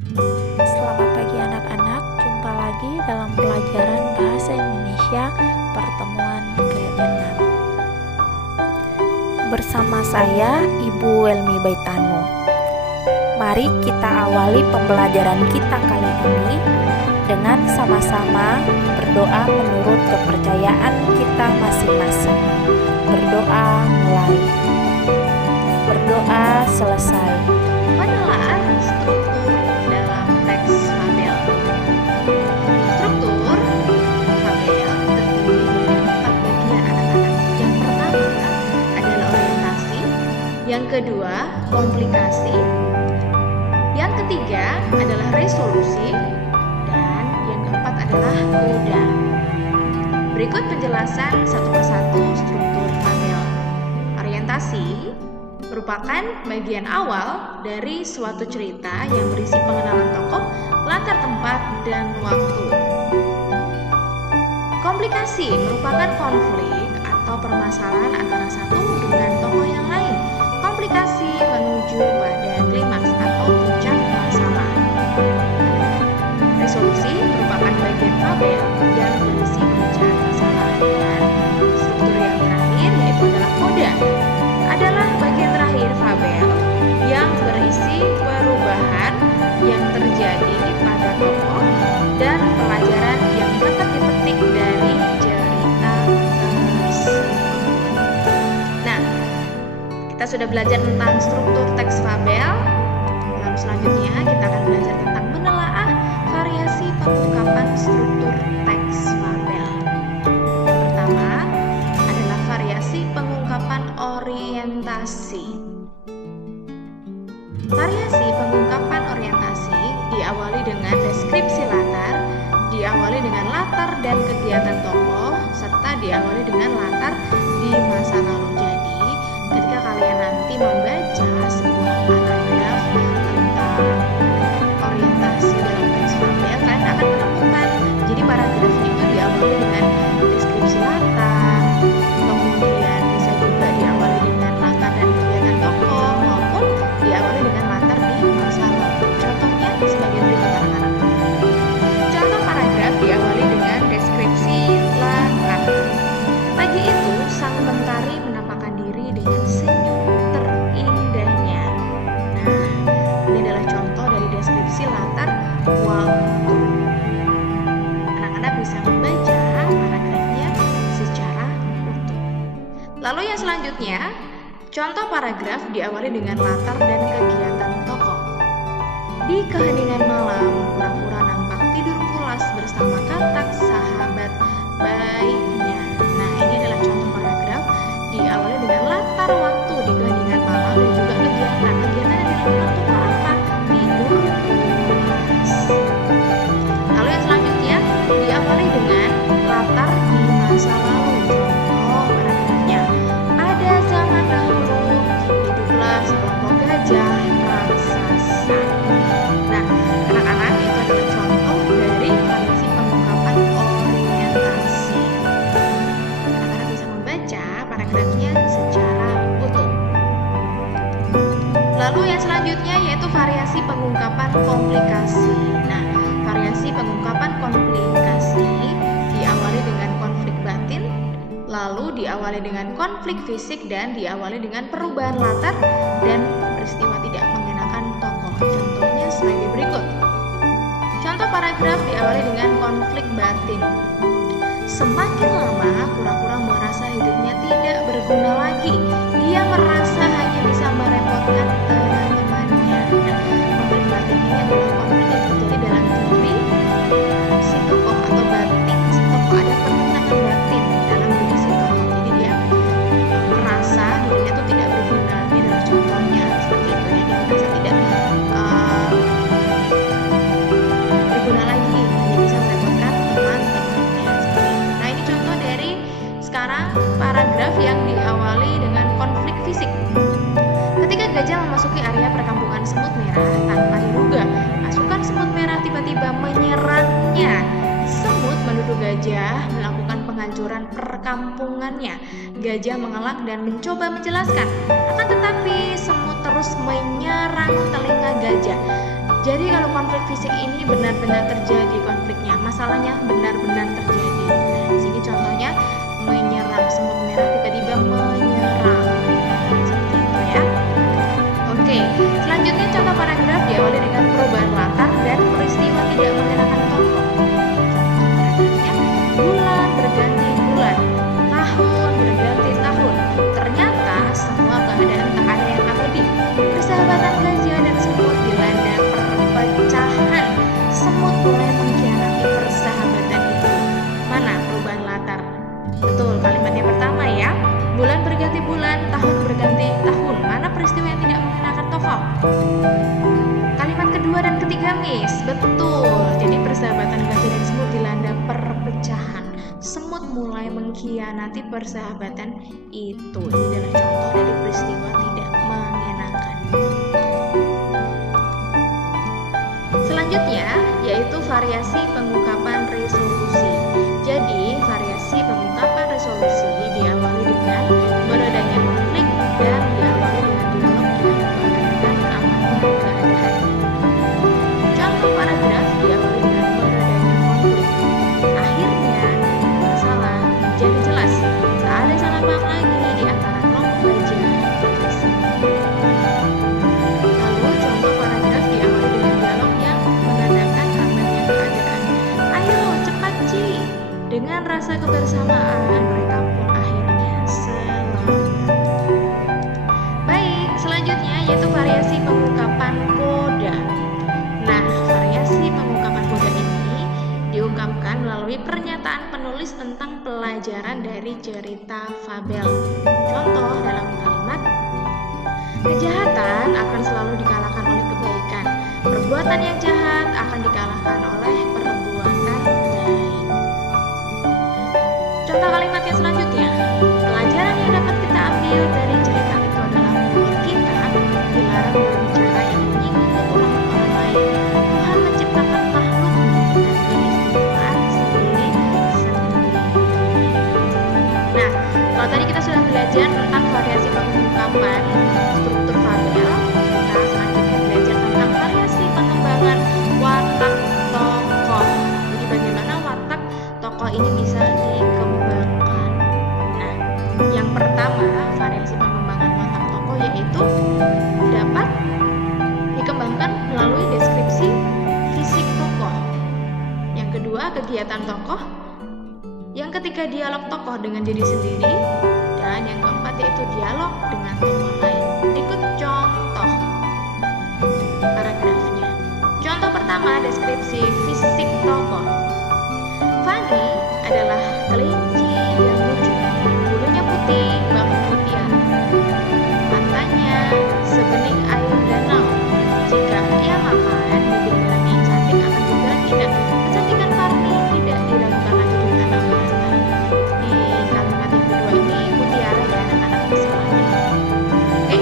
Selamat pagi anak-anak, jumpa lagi dalam pelajaran Bahasa Indonesia pertemuan ke-6 bersama saya Ibu Welmi Baitano. Mari kita awali pembelajaran kita kali ini dengan sama-sama berdoa menurut kepercayaan kita masing-masing. Berdoa mulai. Berdoa selesai. Penelaah struktur dalam teks fabel. Struktur fabel terdiri dari 4 bagian anak-anak. Yang pertama adalah orientasi, yang kedua komplikasi, yang ketiga adalah resolusi, dan yang keempat adalah koda. Berikut penjelasan satu persatu struktur fabel. Orientasi merupakan bagian awal dari suatu cerita yang berisi pengenalan tokoh, latar tempat, dan waktu. Komplikasi merupakan konflik atau permasalahan antara satu dengan tokoh yang lain. Komplikasi menuju pada klimaks atau puncak masalah. Resolusi merupakan bagian fabel yang berisi pemecahan masalah. Dan struktur yang terakhir yaitu adalah koda, adalah bagian terakhir fabel yang berisi perubahan yang terjadi pada tokoh dan pelajaran yang dapat dipetik dari cerita tersebut. Nah, kita sudah belajar tentang struktur teks fabel. Lalu selanjutnya kita akan belajar tentang menelaah variasi pengungkapan struktur teks fabel. Yang pertama adalah variasi pengungkapan orientasi. Variasi pengungkapan orientasi diawali dengan deskripsi latar, diawali dengan latar dan kegiatan tokoh, serta diawali dengan latar di masa lalu. Jadi, ketika kalian nanti membaca sebuah paragraf tentang orientasi dalam teks fabel, kalian akan menemukan jadi paragrafnya itu diawali dengan deskripsi latar, kemudian bisa juga diawali dengan latar dan kegiatan tokoh, maupun diawali dengan latar di masa lalu. Contohnya sebagai berikut anak-anak. Contoh paragraf diawali dengan deskripsi latar. Pagi itu sang mentari menampakkan diri dengan senyum terindahnya. Nah, ini adalah contoh dari deskripsi latar waktu. Anak-anak bisa membaca paragrafnya secara utuh. Lalu yang selanjutnya, contoh paragraf diawali dengan latar dan kegiatan tokoh. Di keheningan malam, pura-pura nampak tidur pulas bersama katak sahabat baiknya. Nah, ini adalah contoh paragraf diawali dengan latar waktu di keheningan malam dan juga kegiatan. Kegiatan yang dilakukan tokoh apa? Tidur pulas. Lalu yang selanjutnya diawali dengan latar di masa lalu. Contoh paragrafnya, ada zaman dahulu hiduplah sekelompok gajah raksasa. Nah, anak-anak, itu adalah contoh dari variasi pengungkapan orientasi. Anak-anak bisa membaca paragrafnya secara utuh. Lalu yang selanjutnya yaitu variasi pengungkapan komplikasi. Nah, variasi pengungkapan komplikasi diawali dengan konflik batin, lalu diawali dengan konflik fisik, dan diawali dengan perubahan latar dan peristiwa tidak mengenakan tokoh. Contohnya sebagai berikut. Contoh paragraf diawali dengan konflik batin. Semakin lama, pura-pura merasa hidupnya tidak berguna lagi. Dia merasa hanya bisa merepotkan teman-temannya. Nah, konflik batin ini adalah konflik yang terjadi dalam diri si tokoh atau batin si tokoh. Ada pertentangan batin dalam diri si tokoh. Jadi dia merasa dirinya tuh tidak berguna. Ini adalah contohnya seperti itu ya. Dia merasa tidak berguna lagi, hanya bisa merepotkan teman-temannya seperti itu. Nah, ini contoh dari sekarang paragraf yang diawali dengan konflik fisik. Ketika gajah memasuki area perkampungan semut merah tanpa diduga, pasukan semut merah tiba-tiba menyerangnya. Semut menuduh gajah melakukan penghancuran perkampungannya. Gajah mengelak dan mencoba menjelaskan. Akan tetapi semut terus menyerang telinga gajah. Jadi kalau konflik fisik ini benar-benar terjadi konfliknya, masalahnya benar-benar terjadi. Nah, di sini contohnya menyerang, semut merah tiba-tiba menyerang. Nah, seperti itu ya. Oke, selanjutnya contoh paragraf diawali dengan perubahan latar dan peristiwa tidak mengenakan tokoh. Paragrafnya, bulan berganti bulan, tahun berganti tahun. Ternyata semua keadaan tak ada yang abadi. Persahabatan gajah dan semut dilanda perpecahan. Semut mulai mengkhianati persahabatan itu. Mana perubahan latar? Betul, kalimat yang pertama ya. Bulan berganti bulan, tahun berganti tahun. Mana peristiwa yang tidak mengenakan tokoh? Kalimat kedua dan ketiga, Miss. Betul. Jadi persahabatan gajah dan semut dilanda perpecahan. Semut mulai mengkhianati persahabatan itu. Ini adalah contoh dari peristiwa tidak mengenakan. Selanjutnya yaitu variasi pengungkapan resolusi. Jadi variasi pengungkapan resolusi diawali dengan meredanya konflik dan diawali dengan dialog dengan mengendalikan apapun keadaan. Contoh paragraf diawali dengan meredanya konflik. Akhirnya masalah menjadi jelas. Tak ada salah paham lagi di antara kelompok gajah dan semut. Lalu contoh paragraf diawali dengan dialog yang menandakan amannya keadaan. Ayo cepat Ci. Dengan rasa kebersamaan mereka pun akhirnya selamat. Baik, selanjutnya yaitu variasi pengungkapan koda. Nah, variasi pengungkapan koda ini diungkapkan melalui pernyataan penulis tentang pelajaran dari cerita fabel. Contoh dalam kalimat, kejahatan akan selalu dikalahkan oleh kebaikan. Perbuatan yang jahat akan dikalahkan oleh perbuatan baik. Contoh kalimat yang selanjutnya, pelajaran yang dapat kita ambil dari cerita itu adalah mulut kita dilarang berbicara yang menyinggung orang lain. Tuhan menciptakan makhluk dengan keistimewaan sendiri-sendiri. Nah, kalau tadi kita sudah belajar tentang variasi pengungkapan struktur fabel, kita selanjutnya belajar tentang variasi pengembangan watak tokoh. Jadi bagaimana watak tokoh ini bisa dikembangkan. Nah, yang pertama variasi pengembangan watak tokoh yaitu dapat dikembangkan melalui deskripsi fisik tokoh. Yang kedua, kegiatan tokoh. Yang ketiga, dialog tokoh dengan diri sendiri. Dan yang keempat yaitu dialog dengan tokoh lain. Berikut contoh paragrafnya. Contoh pertama, deskripsi fisik tokoh. Fanny adalah kelinci yang lucu. Bulunya putih, bahu putih. Matanya sebening air danau. Jika ia makan, bibir merahnya yang cantik akan berpindah. Kecantikan Fanny tidak diragukan lagi di tanah mata. Di kalimat yang kedua ini mutiara ya anak-anak misalnya. Oke,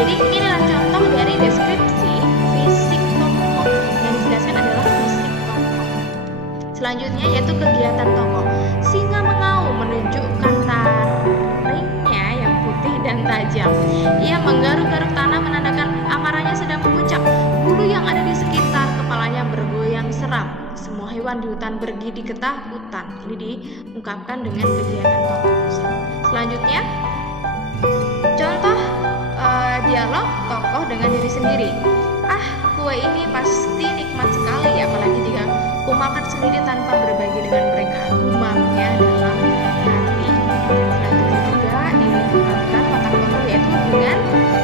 jadi ini adalah contoh dari deskripsi fisik tokoh. Yang dijelaskan adalah fisik tokoh. Selanjutnya yaitu kegiatan tokoh. Singa mengaum menunjukkan taringnya yang putih dan tajam. Ia menggaruk-garuk tanah menandakan amarahnya sedang memuncak. Bulu yang ada di sekitar kepalanya bergoyang seram. Semua hewan di hutan bergidi ketakutan. Ini diungkapkan dengan kegiatan tokoh. Selanjutnya contoh dialog tokoh dengan diri sendiri. Ah, kue ini pasti nikmat sekali, apalagi jika ku makan sendiri tanpa berbagi dengan mereka. Gumamnya dalam hati. Selanjutnya juga diungkapkan watak tokoh yaitu dengan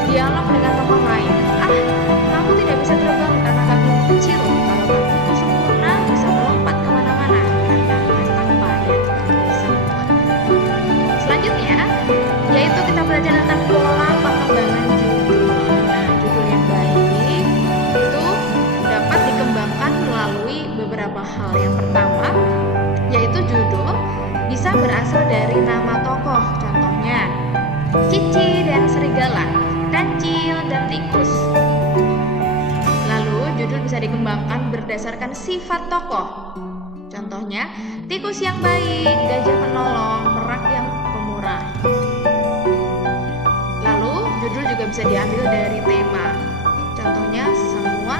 dialog dengan tokoh lain. Ah, kamu tidak bisa terbang karena kakimu kecil. Kalau kakiku sempurna bisa melompat kemana-mana. Kata-kata pada semua. Selanjutnya yaitu kita belajar tentang pola pengembangan judul. Nah, judul yang baik itu dapat dikembangkan melalui beberapa hal. Yang pertama yaitu judul bisa berasal dari nama tokoh. Contohnya Cici dan Serigala, Kancil dan Tikus. Lalu judul bisa dikembangkan berdasarkan sifat tokoh. Contohnya tikus yang baik, gajah penolong, merak yang pemurah. Lalu judul juga bisa diambil dari tema. Contohnya semua